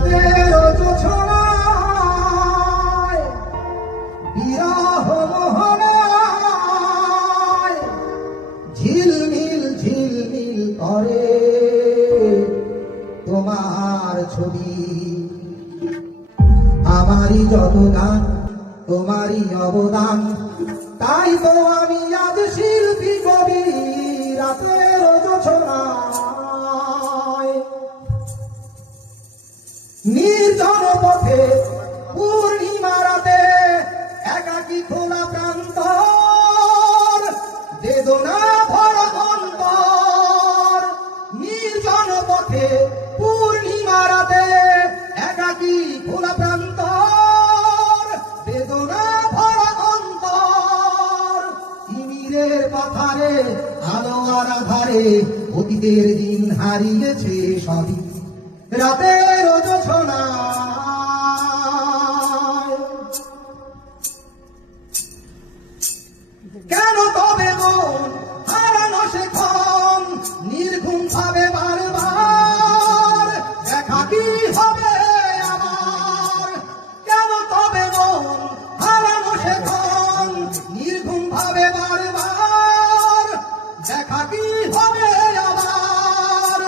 রাতের জোছনায় বিরহ মোহনায় ঝিলমিল ঝিলমিল করে তোমার ছবি। আমারই যত গান তোমারই অবদান, তাই তো আমি আজ শিল্পী কবি। রাতের জোছনায় নির্জন পথে পূর্ণিমা রাতে একাকী খোলা প্রান্তর, বেদনা ভরা অন্তর। নির্জন পথে পূর্ণিমা রাতে একাকী খোলা প্রান্তর, বেদনা ভরা অন্তর। তিমিরের পাথারে আলো আর আধারে অতীতের দিন হারিয়েছে সবই রাতের জোছনায়। কেন তবে মন হারানো সে ক্ষণ নির্ঘুম ভাবে বারবার, দেখা কি হবে আবার? কেন তবে মন হারানো সে ক্ষণ নির্ঘুম ভাবে বারবার, দেখা কি হবে আবার?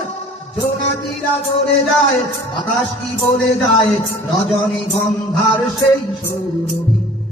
জোনাকিরা জ্বলে যায়, বাতাস কি বলে যায়, রজনী গন্ধার সেই সৌরভী